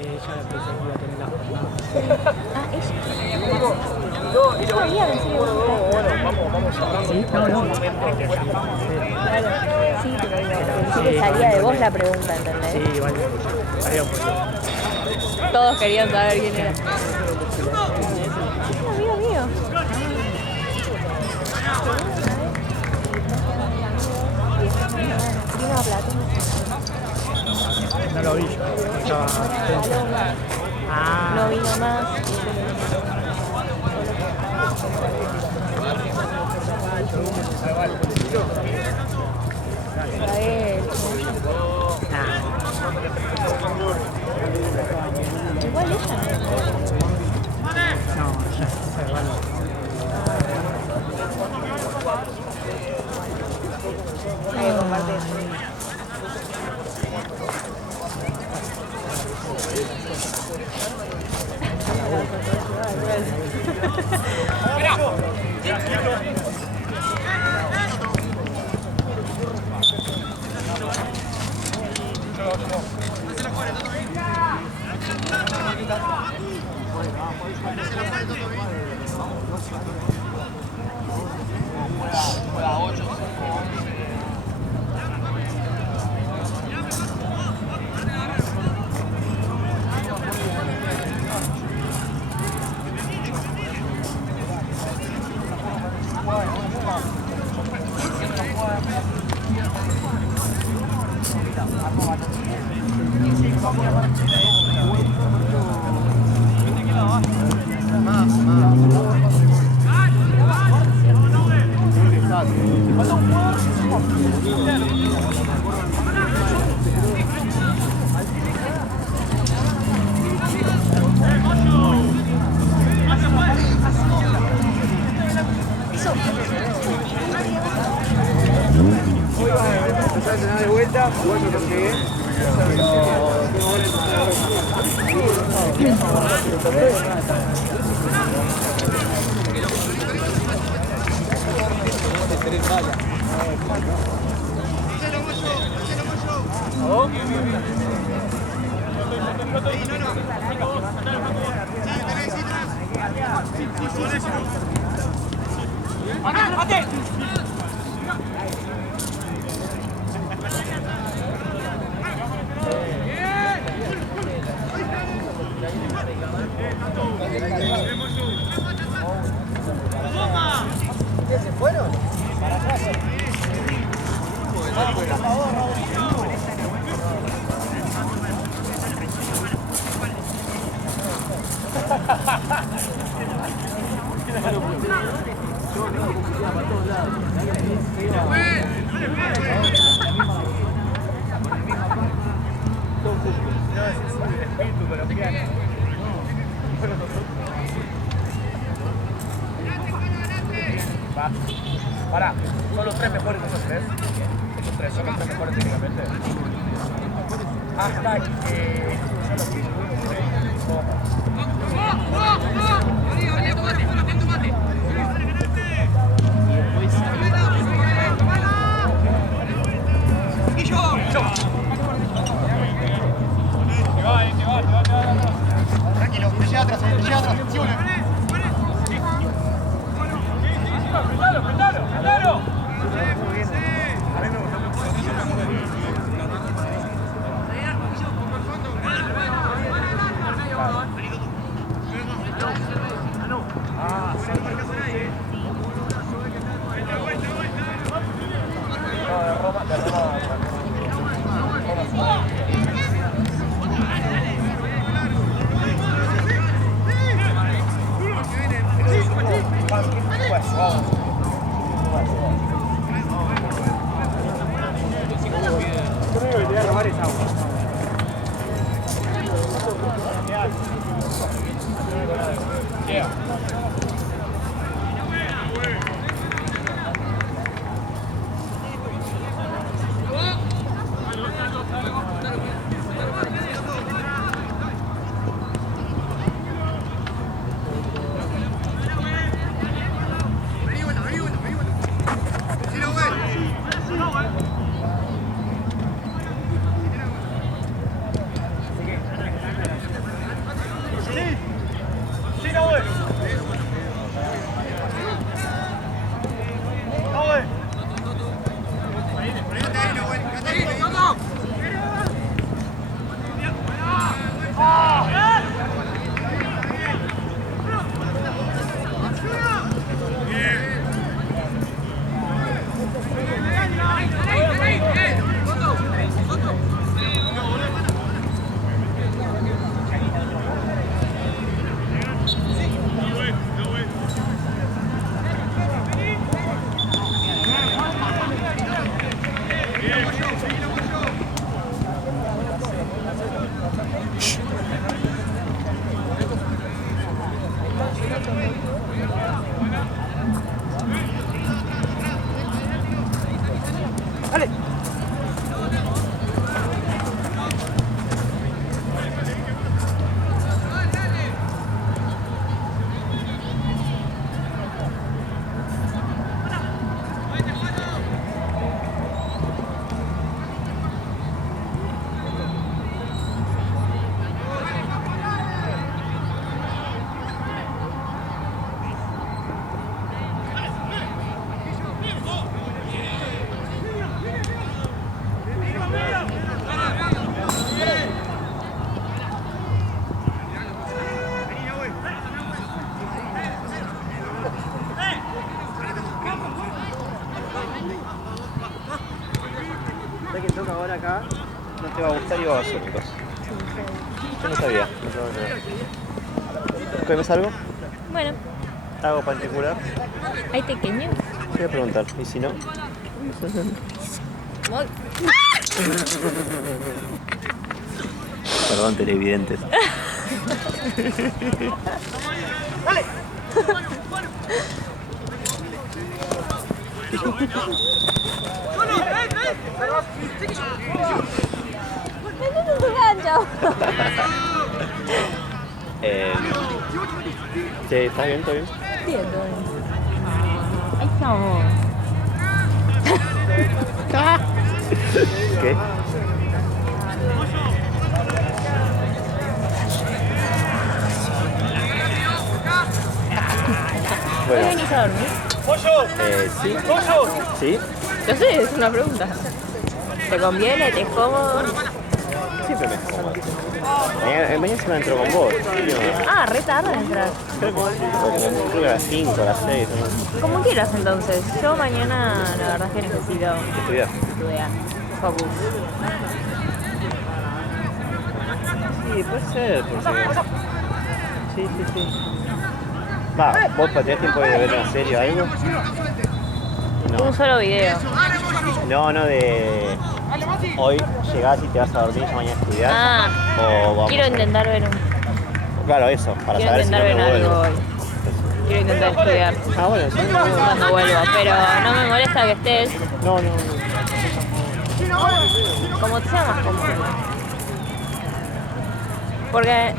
ella pensó que iba a tener la jornada. Ah, ella. Yo sabía, pensé que vos. Sí, no. Claro, sí, pero digo, pensé que salía de vos la pregunta, ¿entendés? Sí, igual, varía un poco. Todos querían saber quién era. Amigo mío. Vino a Platón. No lo vi yo. Estaba Paloma. No vino más. Gael. Igual ella no, ya se va. De vuelta, bueno, lo que ¿Se fueron? Para atrás. Pará, son los tres mejores de esos tres. Esos tres son los tres mejores técnicamente. Hasta que yo lo pienso. Tranquilo, me llega atrás, sí, bueno. ¡Apretalo! A mí me gustó mucho. babasónicos. Yo no sabía. ¿Comes algo? Bueno, ¿Algo particular? hay pequeño. Voy a preguntar. ¿Y si no? Perdón, televidentes. Sí, ¿está bien? ¿Está bien? Bien, ahí estamos. ¿Qué? ¿Hoy Bueno, venís a dormir? sí. ¿Sí? Yo sé, es una pregunta. ¿Te conviene? ¿Te es cómodo? Siempre me es cómodo. Mañana se me entró con vos. ¿Sí o no? Ah, re tarde entrar. Creo que sí. O creo que a las 5, a las 6. ¿No? Como quieras entonces. Yo mañana la verdad es que necesito Estudiar. estudiar. Focus. Sí, puede ser. Porque... Sí. Va, ¿vos tenés tiempo de ver una serie o algo? Un solo video. No, de... Hoy llegás y te vas a dormir y mañana a estudiar. Ah, O vamos. quiero intentar ver un... Claro, eso, para Quiero saber si no intentar me ver algo vuelvo. hoy. Quiero intentar estudiar Ah, bueno, sí. cuando vuelva, pero no me molesta que estés No. como te sea más cómodo. Porque...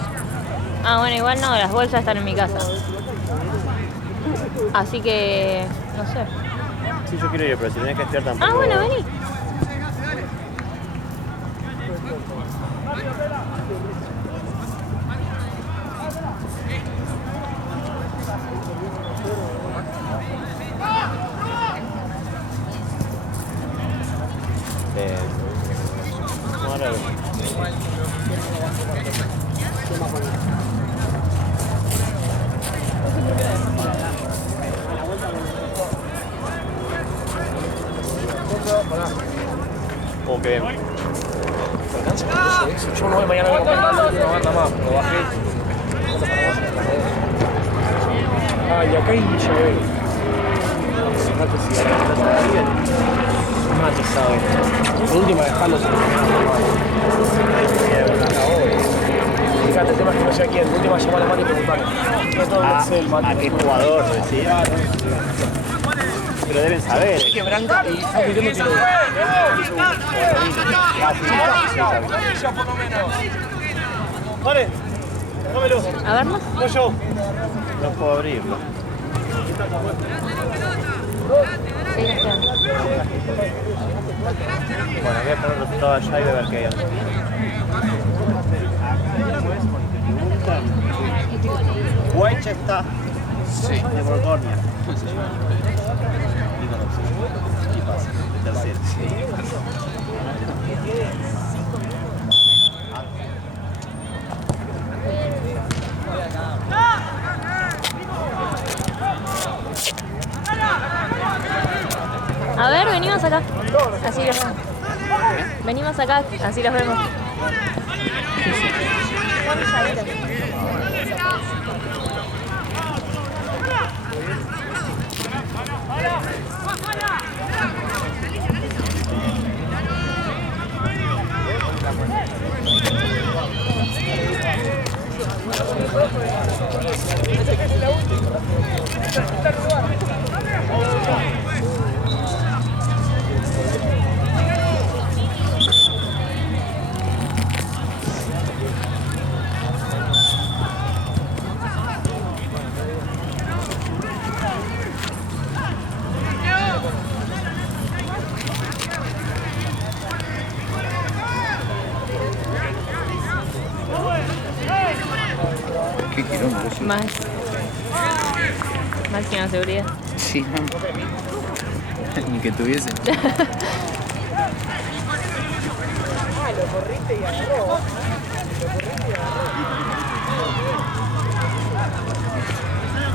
Ah, bueno, igual no, las bolsas están en mi casa. Así que... no sé. Sí, yo quiero ir, pero si tenés que estudiar tampoco... Ah, bueno, vení. Ahora... Como que... Yo no voy mañana a comprar una banda más, pero bajé. Ah, y acá hay llave. Mate, ¿sabes? La última dejando sin fíjate, el tema es que no sé a quién. La última llamada a Mate y preguntarle. No todo el Excel, Mate. ¿A qué jugador decía? Pero deben saber. Sé que Branca y está pidiendo que lo... Vale, dámelo. A ver, ¿no? No yo. No puedo abrirlo. Sí, está. Bueno, voy a poner el resultado allá y voy a ver qué hay. Hueche está de Borgoña. ¿Qué pasa? El tercero. A ver, venimos acá. Así los vemos. Venimos acá, así los vemos. Qué quilombo eso. Más que una seguridad. Sí, no. Ni que tuviese.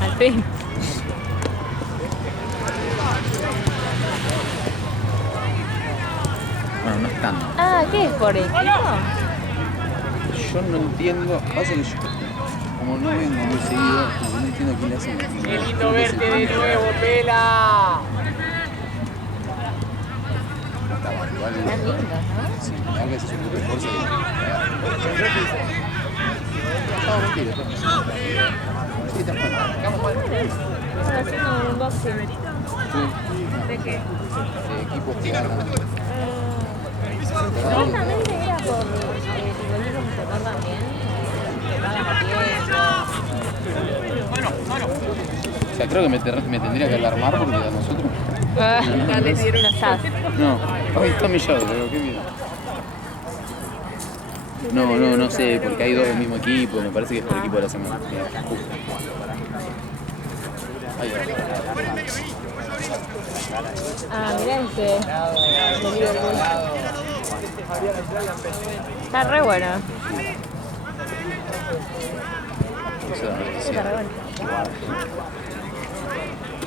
Al fin. Bueno, no es tanto. Ah, ¿qué es por equipo? yo no entiendo, pasa que yo, como no vengo muy seguido, como no entiendo quién le hace. Qué lindo verte de nuevo, Pela. Igual, Están lindos, ¿no? sí, me da que se un esfuerzo de... No, mentira. Sí, está bien. Están haciendo un unboxing. Sí. ¿De qué? Equipos que ganan. Justamente era por tipo el mismo sector también. Que pagan la tienda. O sea, creo que me tendría que alarmar porque a nosotros... Ya les dieron una SAS. No, ay, está millado, pero qué bien. No sé, porque hay dos del mismo equipo, me parece que es por equipo de la semana. Ahí va. Ah, mirá este. Está re bueno. O sea, sí. Está re bueno.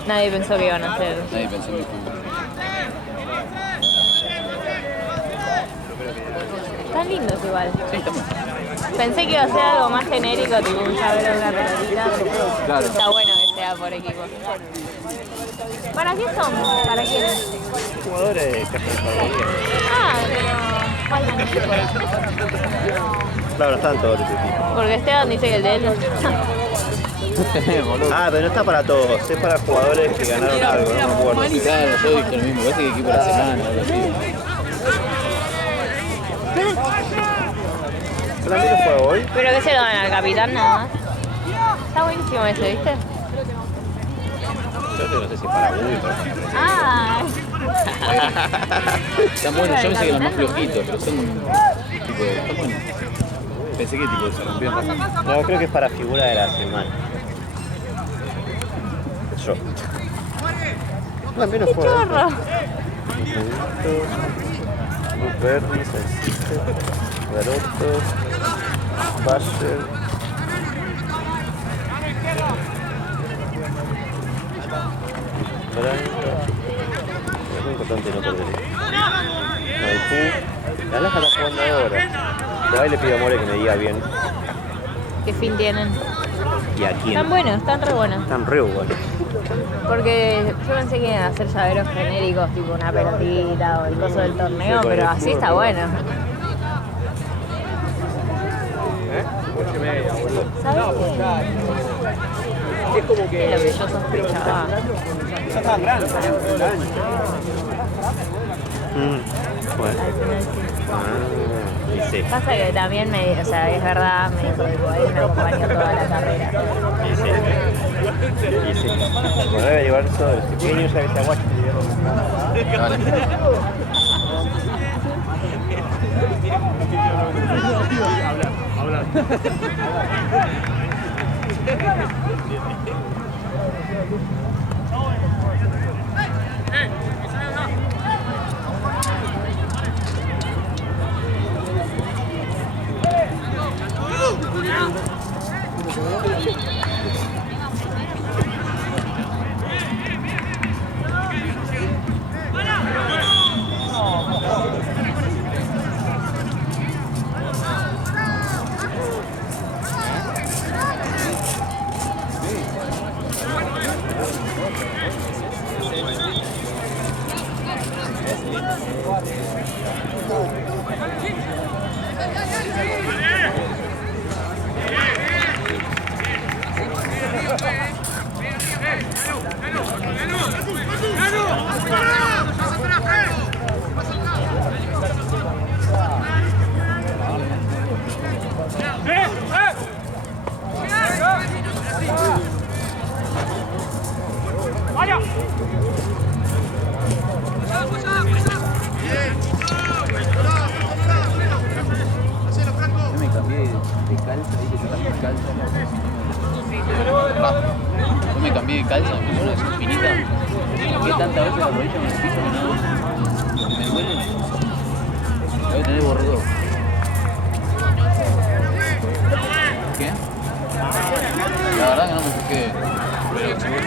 Nadie pensó que iban a hacer. Nadie pensó en mi fútbol. Están lindos igual. Sí, está bueno. Pensé que iba a ser algo más genérico, tipo un llavero de una pelotita. Claro. Está bueno que sea por equipo. ¿Para qué son? ¿Para quién? Jugadores de Caja de Fabricación. Ah, pero faltan equipos. Claro, están todos los equipos. Porque Esteban dice que el de él. Ah, pero no está para todos, es para jugadores que ganaron algo, no me acuerdo. Claro, yo dije lo mismo, parece que equipo de la semana o algo así. ¿Solamente juega hoy? Pero que se lo dan al capitán nada más. Está buenísimo ese, ¿viste? Yo no sé si para Uy, pero... Ah, Están buenos, yo pensé que eran más flojitos, pero son tipo, están buenos. Pensé que tipo se rompían rápido. No, creo que es para figura de la semana. Yo. También no qué juega. chorro. Berry, Salsita, Garoto, Basher. Branca. Es muy importante no perder. Maipú. La Laja está jugando ahora. Por ahí le pido a More que me diga bien. ¿Qué fin tienen? ¿Y a quién? Están buenos, están re buenos. Están re buenos. Porque yo pensé que iban a hacer llaveros genéricos, tipo una pelotita o el coso del torneo, Sí, pero así está bueno. ¿Sabes qué? Es como Es lo que yo sospechaba. ya estaban grandes. Bueno. Al final sí. Y sí. Pasa que también o sea, es verdad, me dijo que él me acompañó toda la carrera. Y sí. Y sí. Bueno, debe llevar eso el pequeño, ya que se aguache. Vale. Yo me cambié de calza, dije que también calza. Yo me cambié de calza, me puse una de esas finitas. Que tantas veces la rodilla en el piso que me duele. Voy a tener borrado. ¿Qué? La verdad que no me fijé. Pero seguro.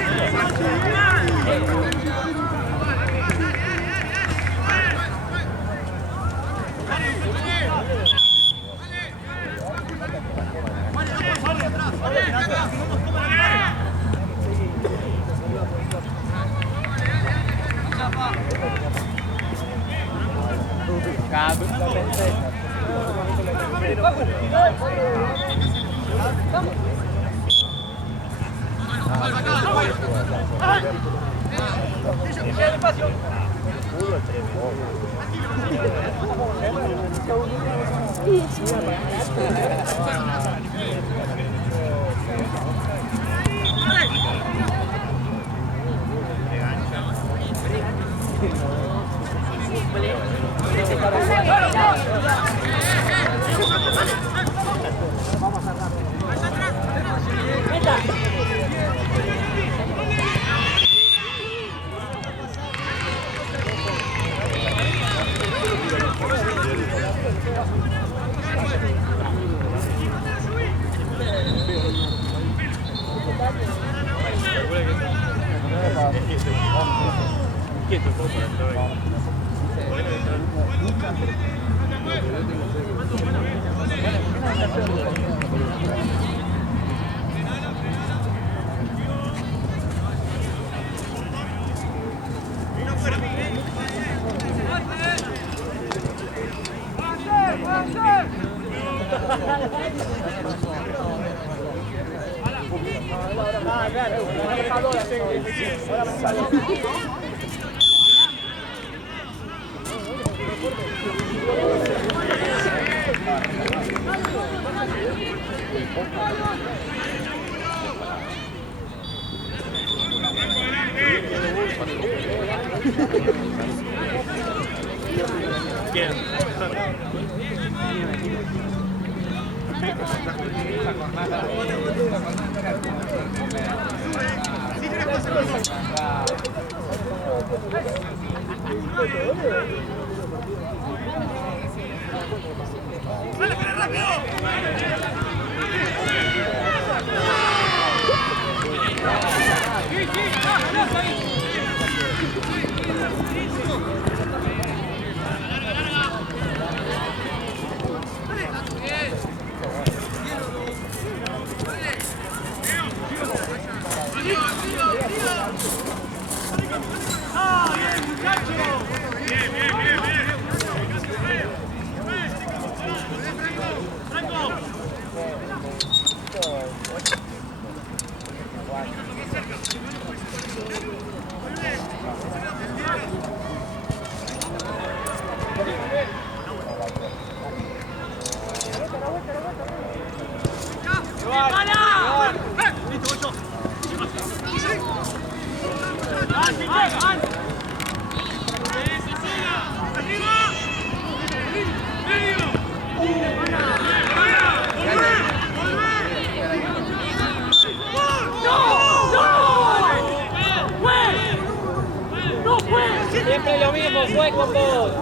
Siempre lo mismo, fue con vos.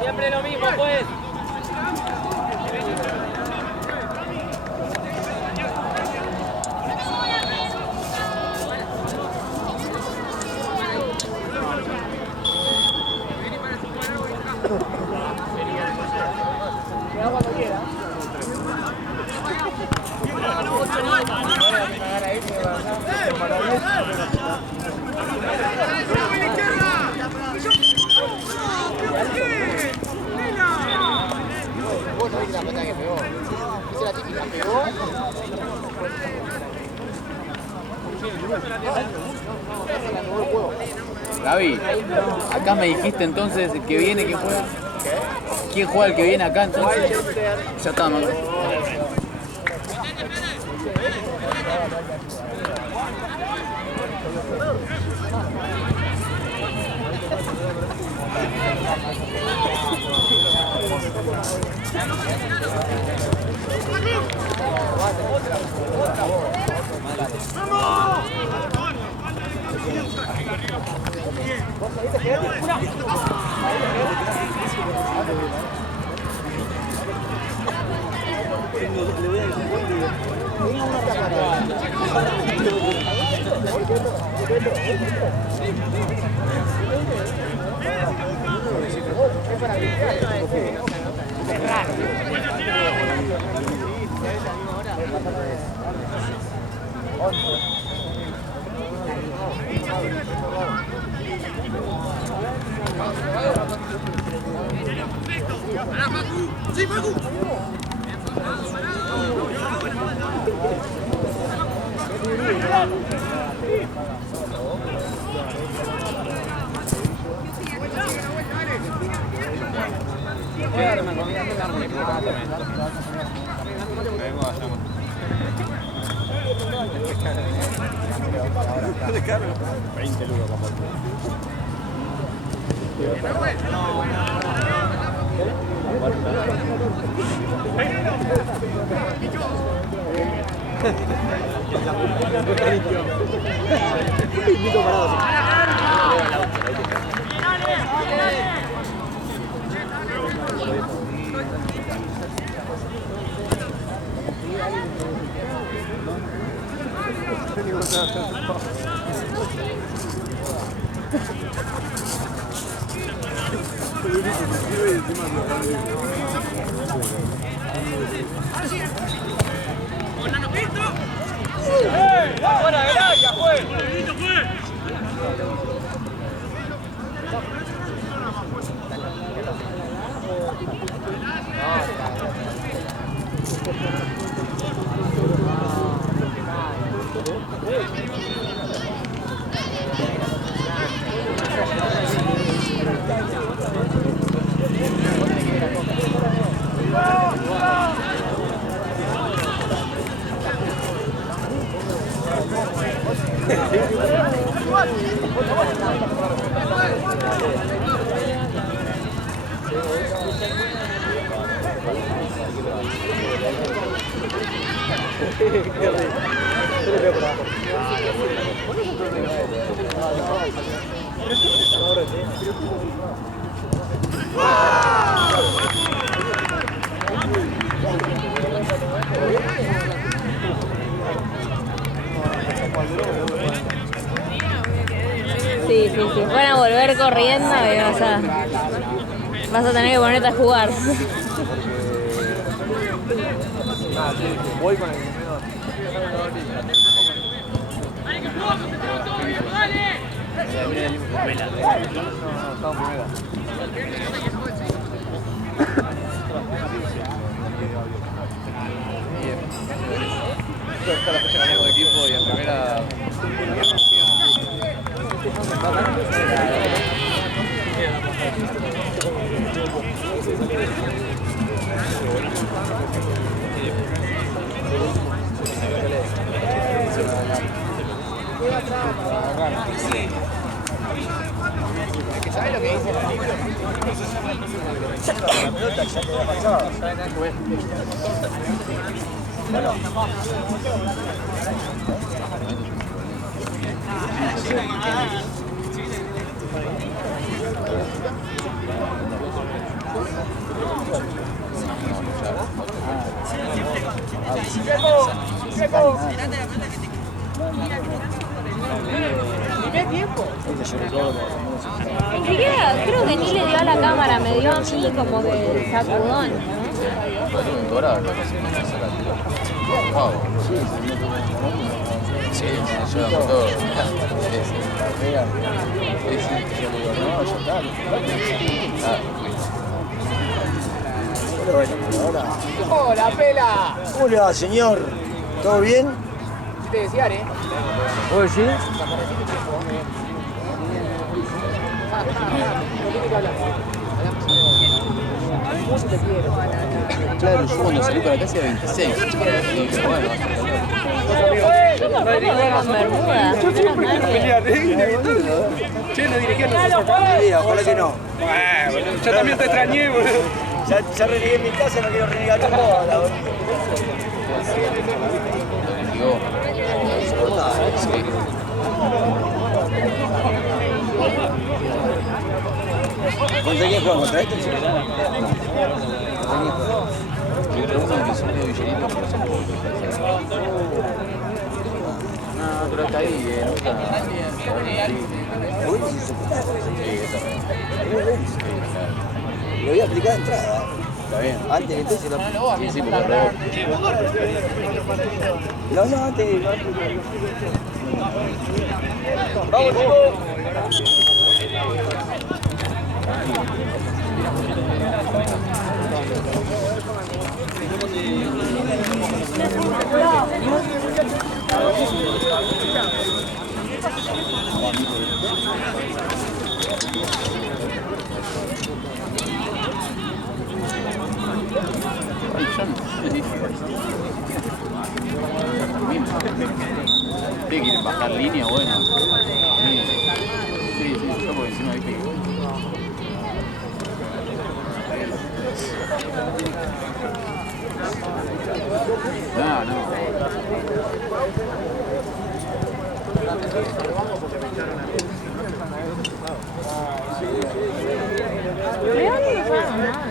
Siempre lo mismo, pues. Gaby, acá me dijiste entonces el que viene, ¿quién juega? ¿Quién juega el que viene acá entonces? Ya está, ¿no? ¡Vamos! Sí, sí, sí. Van a volver corriendo y vas a tener que ponerte a jugar. Voy con el Está la fecha cambiando de equipo y en primera. ¿Sabes lo que dice el libro? La pelota ya te ha pasado. Ni siquiera, creo que ni le dio a la cámara, me dio a mí como que el sacudón. Dorado, wow. Sí, se lleva con todo. ¡Hola, pela! ¿Cómo le va, señor? ¿Todo bien? Sí te decía, ¿eh? ¿Vos sí? Claro, yo cuando salí para acá hacía 26. Y dije, bueno, Con bermuda. Che, no dirigía nosotros. Mira, ojalá que no. Yo también te extrañé, boludo. Ya renegué en mi casa, no quiero renegar con vos. digo, sí. ¿Cuánto años juegan contra este? Yo creo que son de Villarito, pero son pocos. No, pero está ahí, nunca. Sí, esa. Lo voy a aplicar de entrada. Está bien. Antes, entonces lo Sí, sí, por favor. no, antes. Vamos, chicos. Ay, yo no dije. ¿Ustedes quieren bajar línea? Bueno. Sí, yo por encima dije que... No. León no juega nada.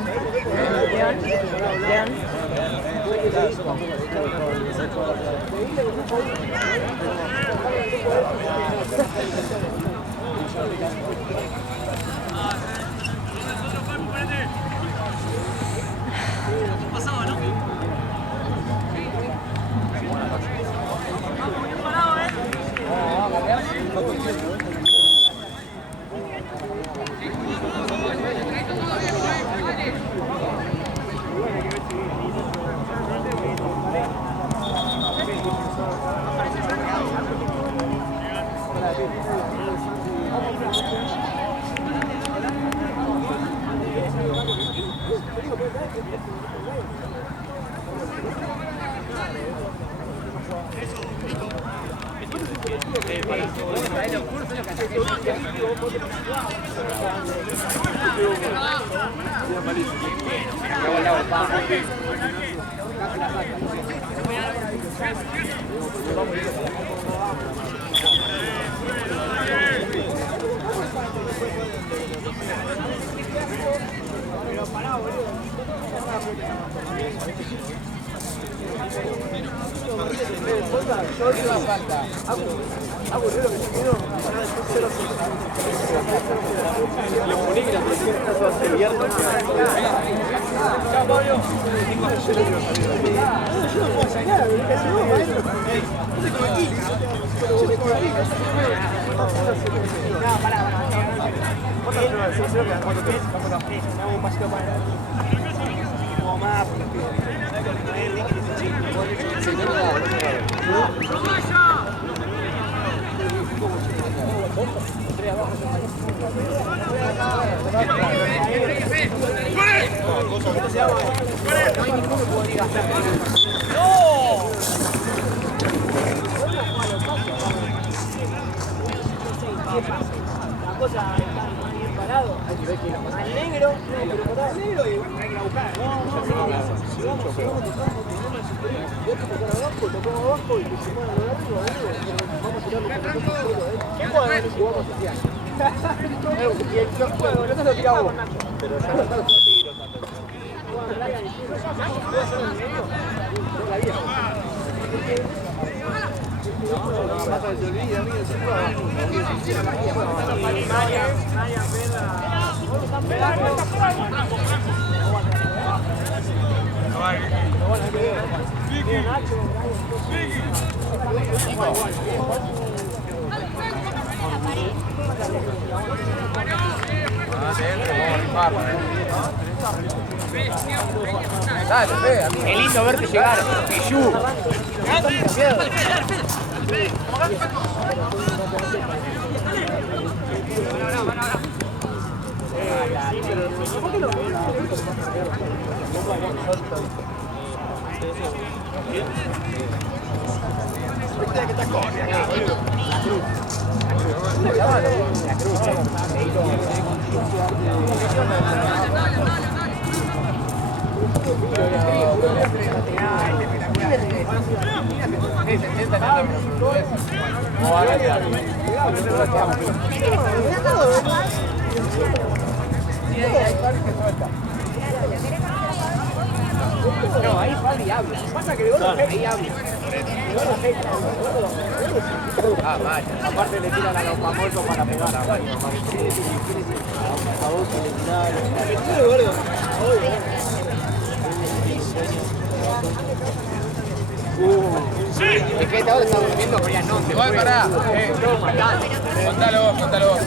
León. Qué lindo verte llegar, Pichu. No, ahí Fabri habla. Pasa que de Gordo ahí habla. Ah, vaya. Aparte le tiran a los famosos para pegar a varios. A vos le tiraron. Gordo. Es que ahora está durmiendo, pero ya no. Igual, pará. Contalo vos, contalo vos.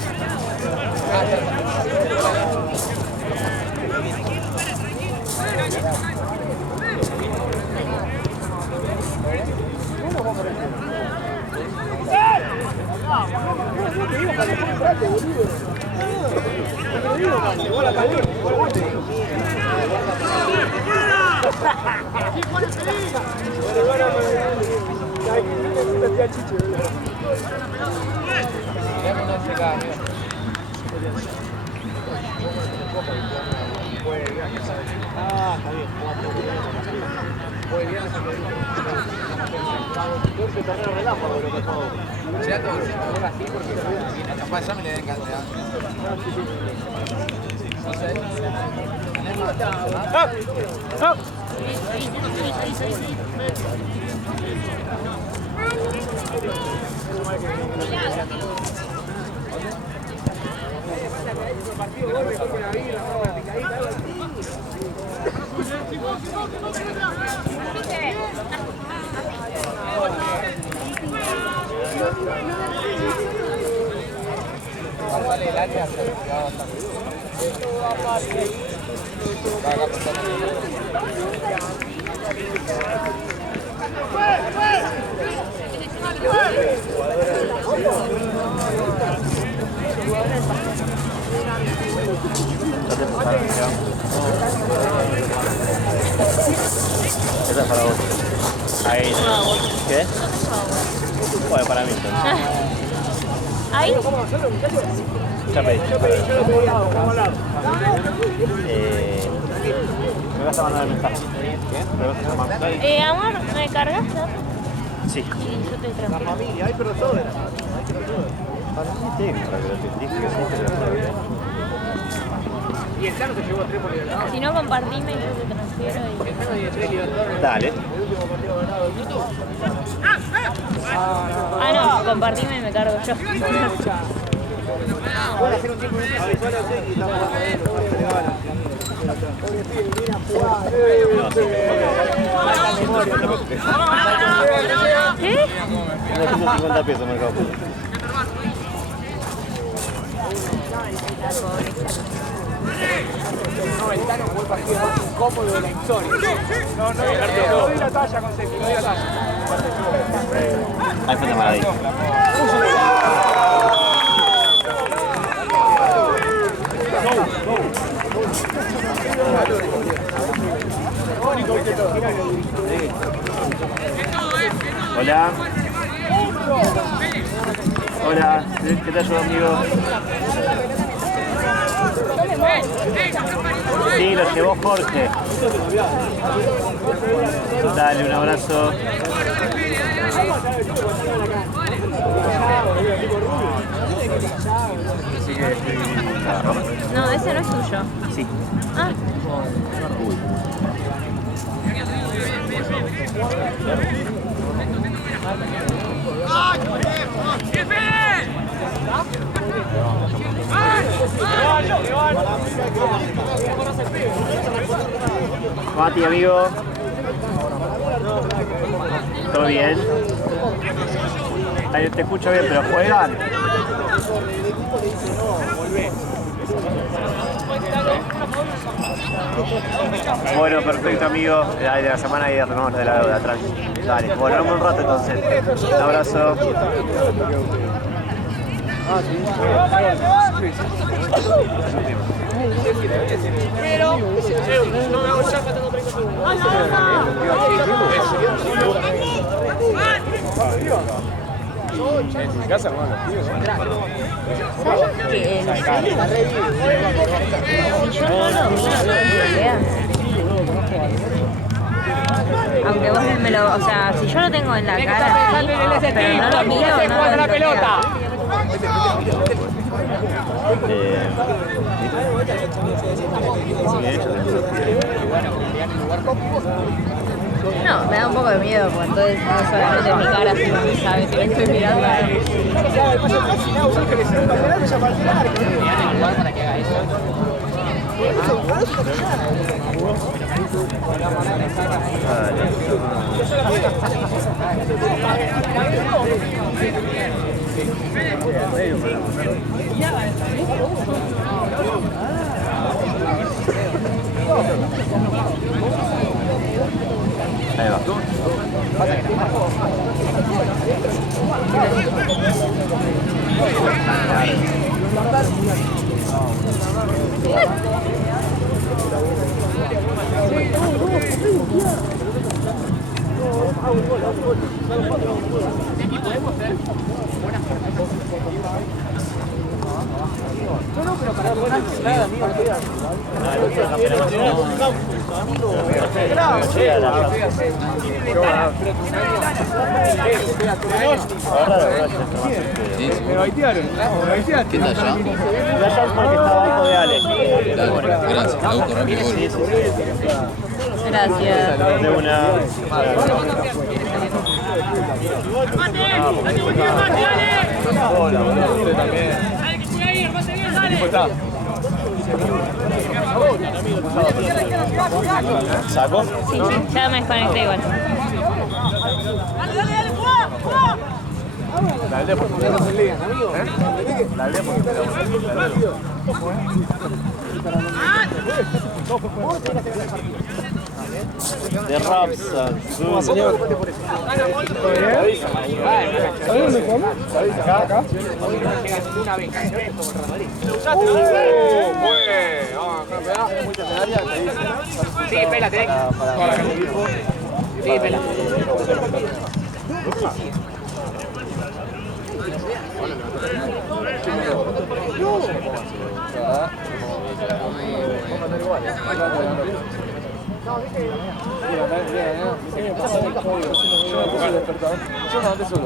Esa es para vos. Ahí. ¿Qué? Bueno, para mí entonces. ¿Ahí? Ya pedí. Me vas a mandar el mensaje. ¿Me vas a llamar? Amor, ¿me cargaste? Sí. Y yo te transfiero. Familia, hay pero todo. Sí, para que lo dije que sí, pero Y el Tano se llevó 3 por libertad. Si no, compartime y yo te transfiero. El Tano tiene 3 libertadores. dale. El último partido ganado de YouTube. Ah, no, compartime y me cargo yo. Puede hacer un tiempo de solo sé que está jugando bien, los partidos le ganan. ¿Qué? 150 pesos me acabo. No, el Tano fue el partido más incómodo de la historia. No di la talla con Sefi, no di la talla. Ahí fue de maravilla. Hola. Hola, ¿qué te ayuda, amigo? Sí, lo llevó Jorge. Dale, un abrazo. No, ese no es tuyo. Sí. Ah. Mati, amigo. ¿Todo bien? Ahí te escucho bien, pero ¿juegan? Bueno, perfecto, amigo. De la semana y renovamos de la deuda, tranqui. Dale, volvemos un rato entonces. Un abrazo. En mi casa, bueno, los pibes son ¿Sabes que si yo no lo miro, no veas? Aunque vos me lo... O sea, si yo lo tengo en la cara, sí, pero no lo miro, no lo pelota. No, me da un poco de miedo, porque entonces no solamente mi cara, sino que sabe que le estoy mirando. Ahí va. ¿Qué tal ya? Ya porque está abajo de Ale. Dale, gracias. La busco rápido. Gracias. De una. Hola, boludo, usted también. ¿Cómo está? ¿Saco? Sí, sí, ya me desconecté igual. La aldea por la La aldea por De Robson. ¿Dónde jugamos? Acá. Sí, pela, tenés. Sí, pela.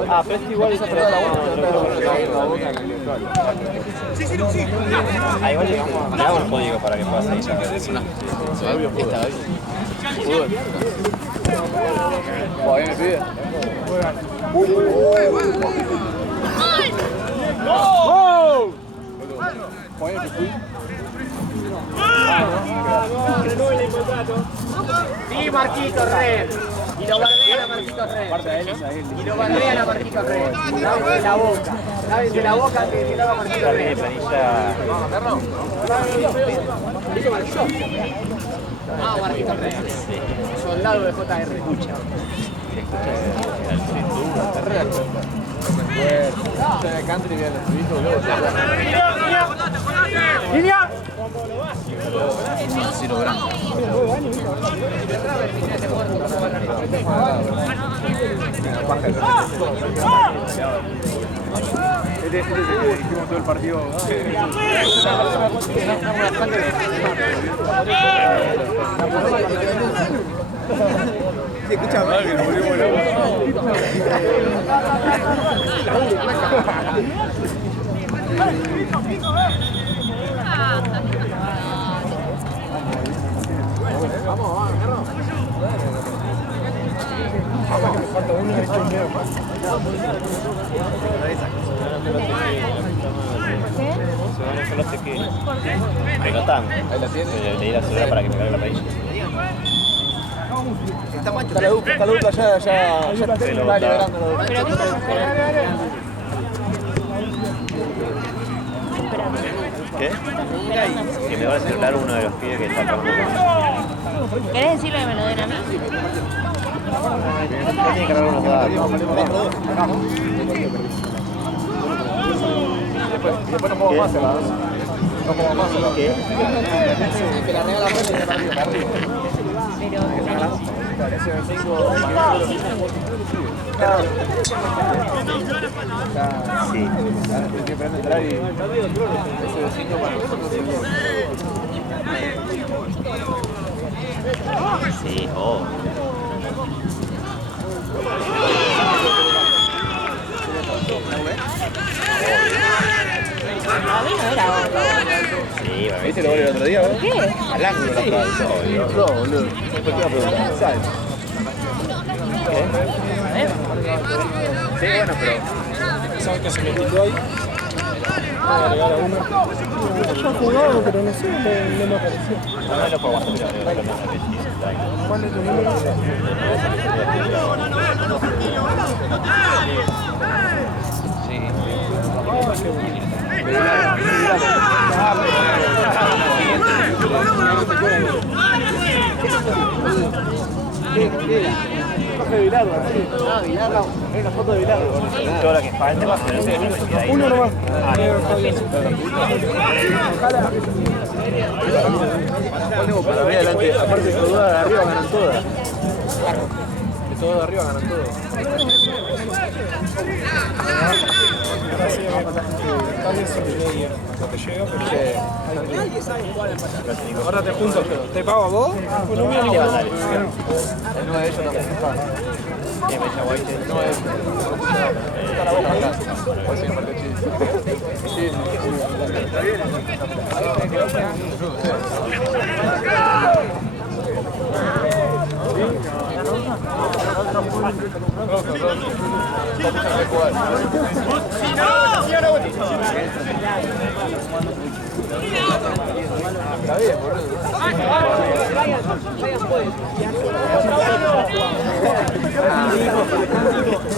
Ah, pero es igual esa pelota. Ah, igual le damos el código para que puedas ahí sacar. Esta vez. Ahí me pide. Sí, Marquito Red. Y lo bardean a Marquito Red. Y lo bardean a Marquito Red. Lávense la boca. Lávense la boca que le daba Marquito Red. Ah, Marquito Red. Soldado de JR. Escucha. ¡Línea! Ciro Branco. Este es el que dijimos todo el partido. Sí, escucha mal que nos volvimos locos. Pelotán. Ahí la tiene. Le di la celular para que me cargue la paella. Está la dupla ya está liberando la dupla. Pero ¿qué estás esperando? ¿Qué? Que me va a celular uno de los pibes que está acá. ¿Querés decirle que me lo den a mí? Tiene que cargar unos datos. Después no puedo más, ¿verdad? No puedo más, ¿verdad? ¿Qué? Que la regala frente y se partió para arriba. Sí. Tiene que entrar y ese vecino para nosotros. Sí, oh. ¿Viste lo gol el otro día, vos? ¿Qué? Al ángulo la atravesó. No, boludo. Después te iba a preguntar, ¿sabes? Sí, bueno, pero... ¿Sabes que se me quitó ahí? Voy a agregar a uno. Yo he jugado, pero no sé, no me apareció. No lo puedo aguantar. ¿Cuál es tu número? Sí. Bilardo, sí. Ah, Bilardo. Hay una foto de Bilardo. Todo lo que falte va a ser ese uno que queda ahí. Uno nomás. Ponemos para ver adelante. Aparte de todas de arriba ganan todas. De todos de arriba ganan todas. Ahora te junto, ¿te pago a vos? Pues no mío ni El 9 de ellos también. No es. Está la buena acá. Pues sí, marca chiste. Sí, está bien, boludo.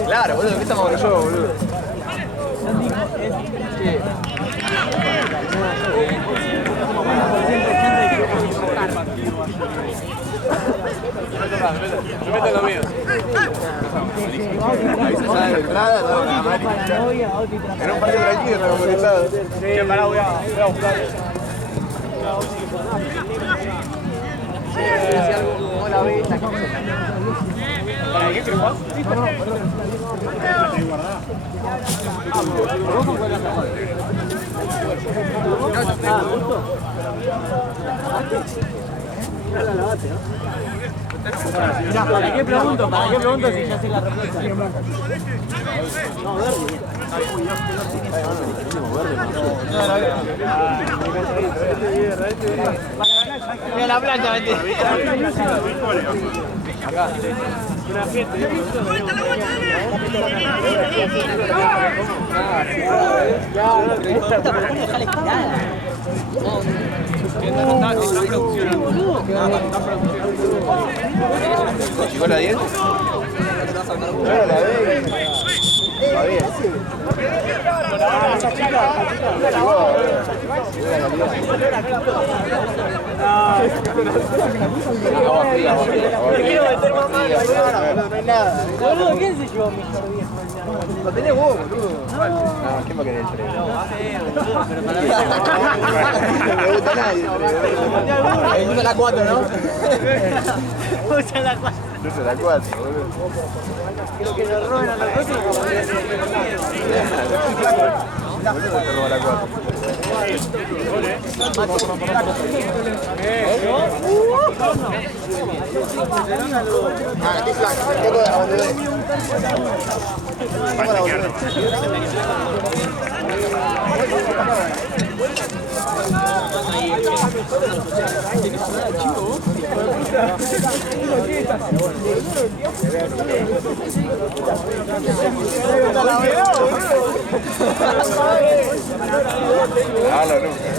Claro, boludo, ¿qué estamos con yo, boludo? Sí. Me meto lo mío. Ahí se sale de entrada, ¿no? La amarilla. Era un partido tranquilo, estamos conectados. Que pará, voy a buscar. Hola, beta. ¿Para qué crees? ¿Para qué pregunto? ¿Para qué pregunto si ya sé la respuesta? No, verde. Mira la plancha, vete. Acá. Una fiesta. ¿Llegó la 10? Claro, la 20. Está bien. Quiero meter más mano, no hay nada. Boludo, ¿quién se llevó mi viejo? Lo tenés vos, boludo. No, ¿quién va a querer el tren? No me gusta nadie. gusta la 4, ¿no? Usa la 4. Usa la 4, boludo. Creo que nos roben a nosotros. Boludo, te roba la 4. Qué flaco, un poco de abandoné. Claro, nunca.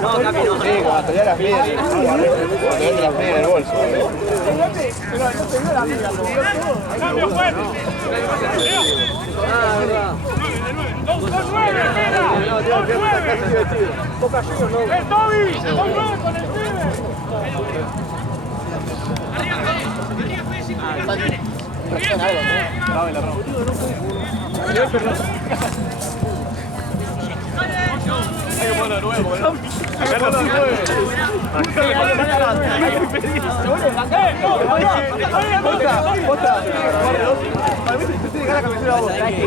No, camino. Sí, cuando te las medias, cuando te las medias en el bolso. ¡Cambio fuerte! Ah, verdad. ¡Con 9, espera! ¡Con 9! ¡El Toby! ¡Con 9 con el pibe! Hay que ponerlo de nuevo, ¿no? Sacarlo de nuevo. Para mí se tiene que ganar la camiseta vos. ¿Sabes qué?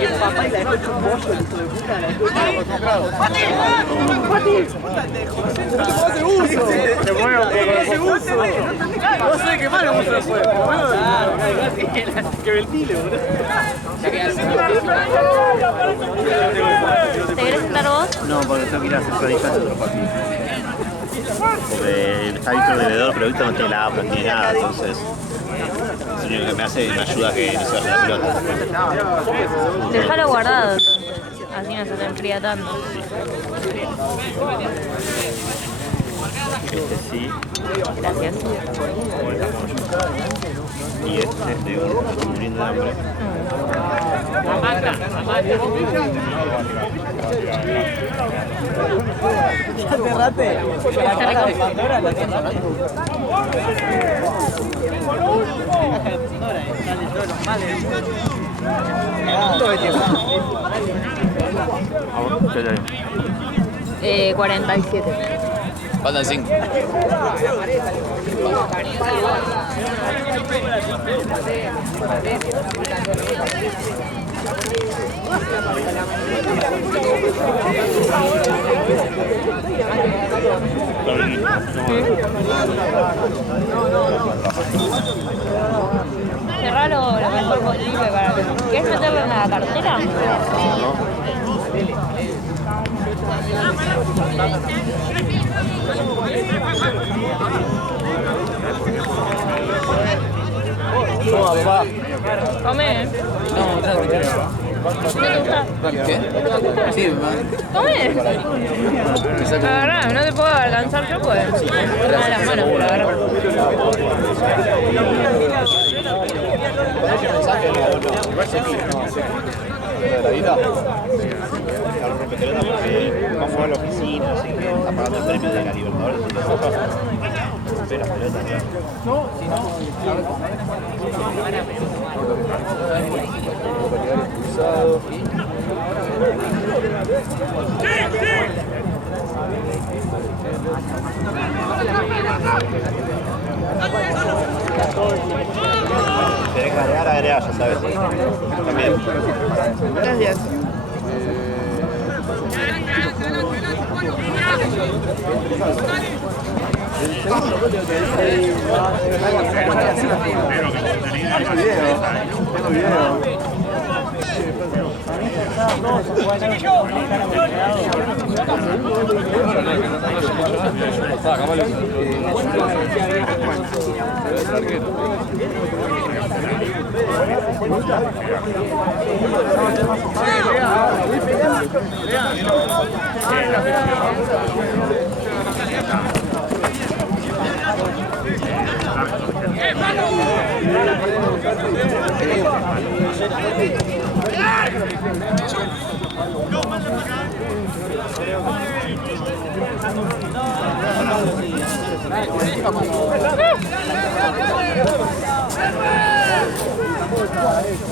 Y el papá y la noche un bollo, el hijo de puta, la escucha. No te hace uso. No sé qué mal uso después. Que ventile, boludo. estar vos? No, porque tengo que ir a hacer radicas de otro partido. Porque está Víctor de Vedor, pero Víctor no tiene la app, no tiene nada, entonces es lo único que me hace, me ayuda a que no se vaya la pelota. Dejalo guardado entonces, así no se te enfría tanto. Este sí. Gracias. Y este, digo, estoy muriendo de hambre. Ya cerrate. Vamos, ¿qué tal? 47. Faltan 5. Cerralo lo mejor posible para que... ¿Quieres meterlo en la cartera? Toma, papá. Come, ¿eh? No, tranquilo. ¿No te gusta? ¿Qué? Sí, mamá. Come. Agarrá, no te puedo alcanzar yo, pues. Me da las manos, pero agarrá. Vamos a la oficina, así que está pagando el premio de la Libertadores. Pero las pelotas, tenés que agregar, ya sabes. También. Gracias. Tengo video.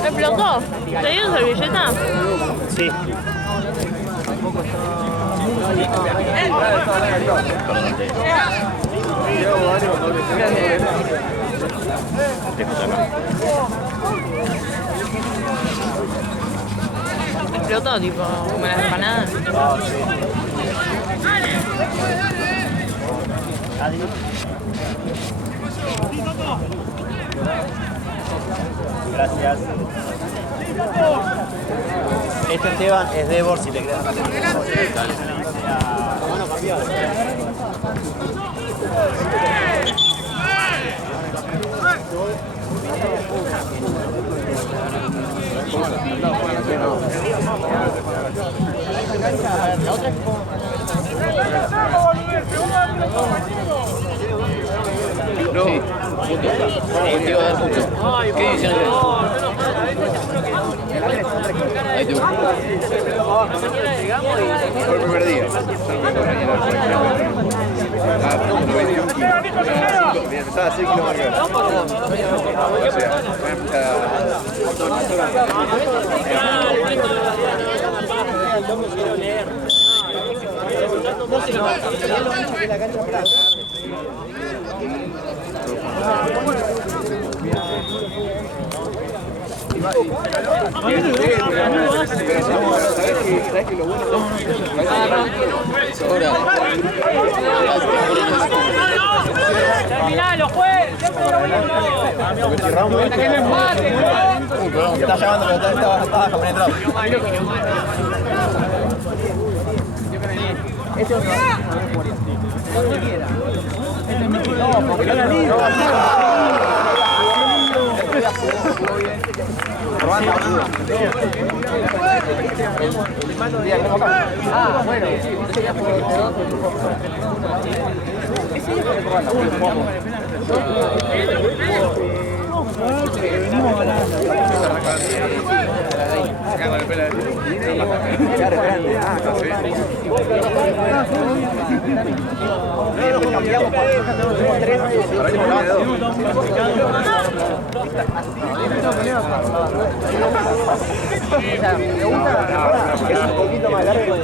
¿Explotó? ¿Te dio servilleta? Sí. Explotó, tipo, como las empanadas. Gracias. Este Esteban es Devor, si le quedan la bueno, campeón. No, punto. Te iba a dar punto. ¿Qué dice Andrés? Ahí te voy. Fue el primer día. Estaba así que lo marcaron. O sea, ¿sabes que lo bueno Ahora. Terminalo, juez, siempre lo mismo. Que me empate, está llamando, pero estaba compenetrado. Este otro. Cuando quiera. No, porque no la liga. Ah, bueno, ese ya fue venimos ganando. Es un poquito más largo.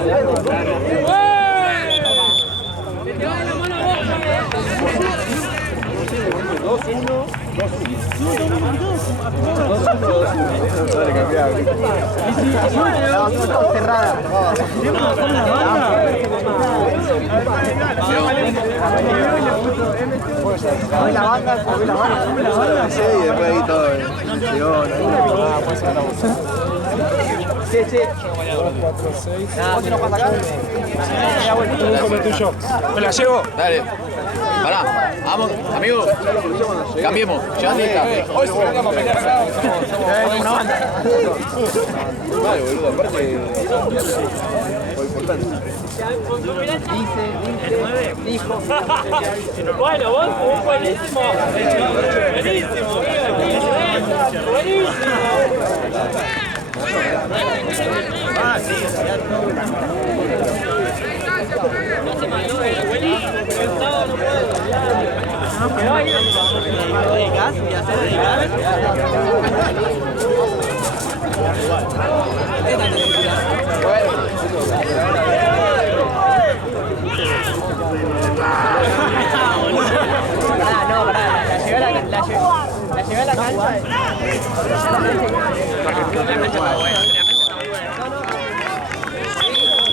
La banda, sí, y después ahí todo. Sí, sí. 2, 4, 6. ¿Vos te nos pasa acá? Un come tuyo. Me la llevo. Dale. Pará. Vamos, amigos. Cambiemos. Ya está. Hoy se vamos a pelear acá. Somos una banda. Vale, boludo, aparte. Fue importante. Dijo. Bueno, vos sos buenísimo. Buenísimo. Buenísimo. No, pará, la llevé a la cancha.